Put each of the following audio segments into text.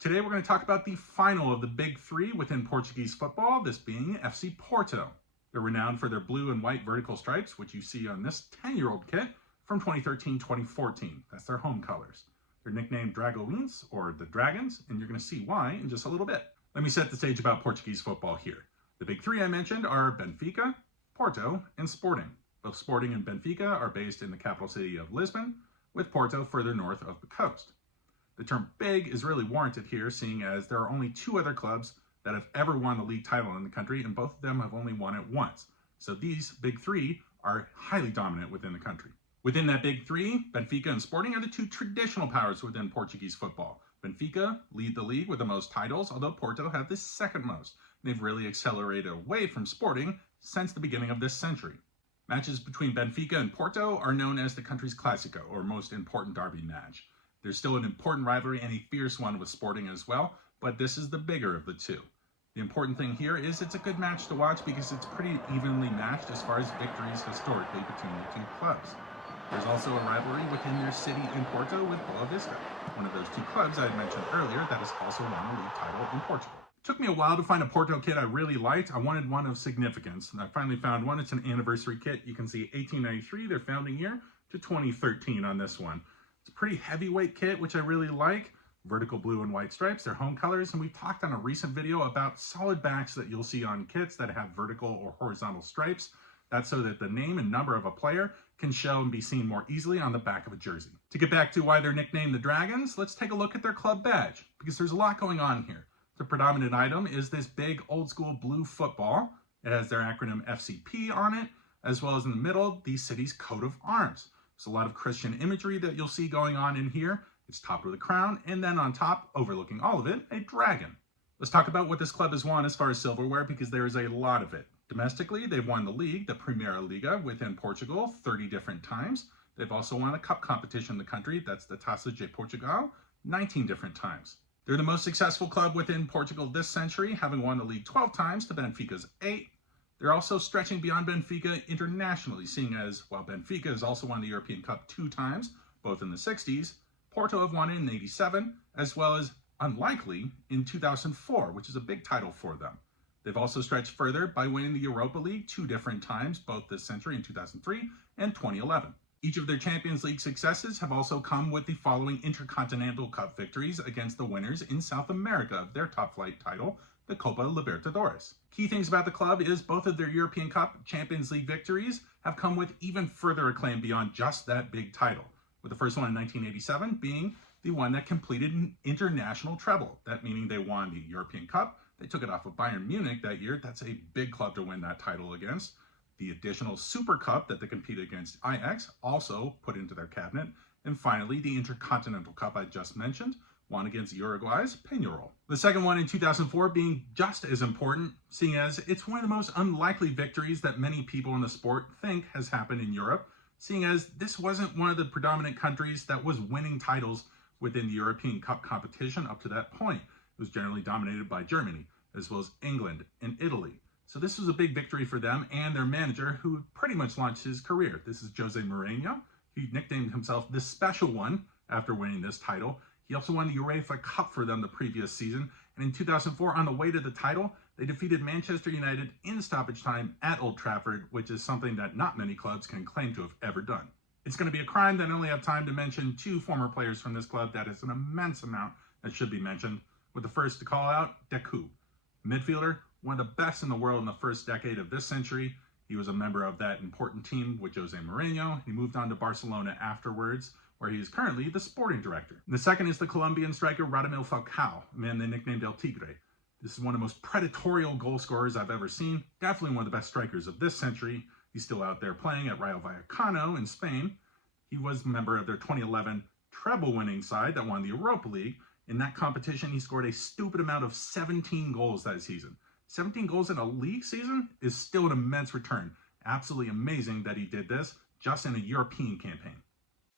Today we're going to talk about the final of the big three within Portuguese football, this being FC Porto. They're renowned for their blue and white vertical stripes, which you see on this 10-year-old kit from 2013-2014. That's their home colors. They're nicknamed Dragões, or the Dragons, and you're going to see why in just a little bit. Let me set the stage about Portuguese football here. The big three I mentioned are Benfica, Porto, and Sporting. Both Sporting and Benfica are based in the capital city of Lisbon, with Porto further north of the coast. The term big is really warranted here, seeing as there are only two other clubs that have ever won the league title in the country, and both of them have only won it once. So these big three are highly dominant within the country. Within that big three, Benfica and Sporting are the two traditional powers within Portuguese football. Benfica lead the league with the most titles, although Porto have the second most. They've really accelerated away from Sporting since the beginning of this century. Matches between Benfica and Porto are known as the country's Clásico, or most important derby match. There's still an important rivalry and a fierce one with Sporting as well, but this is the bigger of the two. The important thing here is it's a good match to watch because it's pretty evenly matched as far as victories historically between the two clubs. There's also a rivalry within their city in Porto with Boa Vista, one of those two clubs I had mentioned earlier that has also won a league title in Portugal. It took me a while to find a Porto kit I really liked. I wanted one of significance, and I finally found one. It's an anniversary kit. You can see 1893, their founding year, to 2013 on this one. It's a pretty heavyweight kit, which I really like. Vertical blue and white stripes, they're home colors, and we've talked on a recent video about solid backs that you'll see on kits that have vertical or horizontal stripes. That's so that the name and number of a player can show and be seen more easily on the back of a jersey. To get back to why they're nicknamed the Dragons, let's take a look at their club badge, because there's a lot going on here. The predominant item is this big old school blue football. It has their acronym FCP on it, as well as in the middle, the city's coat of arms. There's a lot of Christian imagery that you'll see going on in here. It's topped with a crown, and then on top, overlooking all of it, a dragon. Let's talk about what this club has won as far as silverware, because there is a lot of it. Domestically, they've won the league, the Primeira Liga, within Portugal 30 different times. They've also won a cup competition in the country, that's the Taça de Portugal, 19 different times. They're the most successful club within Portugal this century, having won the league 12 times to Benfica's 8. They're also stretching beyond Benfica internationally, seeing as, while Benfica has also won the European Cup 2 times, both in the 60s, Porto have won it in 87, as well as, unlikely, in 2004, which is a big title for them. They've also stretched further by winning the Europa League 2 different times, both this century in 2003 and 2011. Each of their Champions League successes have also come with the following Intercontinental Cup victories against the winners in South America of their top flight title, the Copa Libertadores. Key things about the club is both of their European Cup Champions League victories have come with even further acclaim beyond just that big title, with the first one in 1987 being the one that completed an international treble. That meaning they won the European Cup, they took it off of Bayern Munich that year. That's a big club to win that title against. The additional Super Cup that they competed against Ajax also put into their cabinet. And finally, the Intercontinental Cup I just mentioned, won against Uruguay's Peñarol. The second one in 2004 being just as important, seeing as it's one of the most unlikely victories that many people in the sport think has happened in Europe, seeing as this wasn't one of the predominant countries that was winning titles within the European Cup competition up to that point. It was generally dominated by Germany, as well as England and Italy. So this was a big victory for them and their manager, who pretty much launched his career. This is Jose Mourinho. He nicknamed himself the Special One after winning this title. He also won the UEFA Cup for them the previous season. And in 2004, on the way to the title, they defeated Manchester United in stoppage time at Old Trafford, which is something that not many clubs can claim to have ever done. It's going to be a crime that I only have time to mention 2 former players from this club. That is an immense amount that should be mentioned. With the first to call out, Deku. Midfielder, one of the best in the world in the first decade of this century. He was a member of that important team with Jose Mourinho. He moved on to Barcelona afterwards, where he is currently the sporting director. And the second is the Colombian striker Radamel Falcao, a man they nicknamed El Tigre. This is one of the most predatory goal scorers I've ever seen. Definitely one of the best strikers of this century. He's still out there playing at Rayo Vallecano in Spain. He was a member of their 2011 treble-winning side that won the Europa League. In that competition, he scored a stupid amount of 17 goals that season. 17 goals in a league season is still an immense return. Absolutely amazing that he did this just in a European campaign.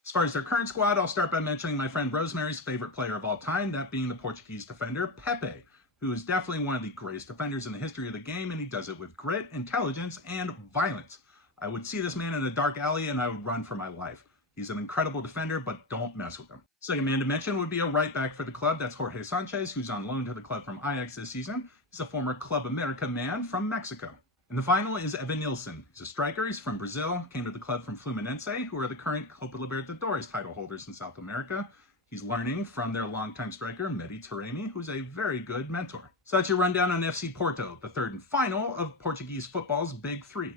As far as their current squad, I'll start by mentioning my friend Rosemary's favorite player of all time, that being the Portuguese defender Pepe, who is definitely one of the greatest defenders in the history of the game, and he does it with grit, intelligence, and violence. I would see this man in a dark alley and I would run for my life. He's an incredible defender, but don't mess with him. Second man to mention would be a right back for the club. That's Jorge Sanchez, who's on loan to the club from Ajax this season. He's a former Club America man from Mexico. And the final is Evan Nilsson. He's a striker. He's from Brazil, came to the club from Fluminense, who are the current Copa Libertadores title holders in South America. He's learning from their longtime striker, Mehdi Taremi, who's a very good mentor. So that's your rundown on FC Porto, the third and final of Portuguese football's Big Three.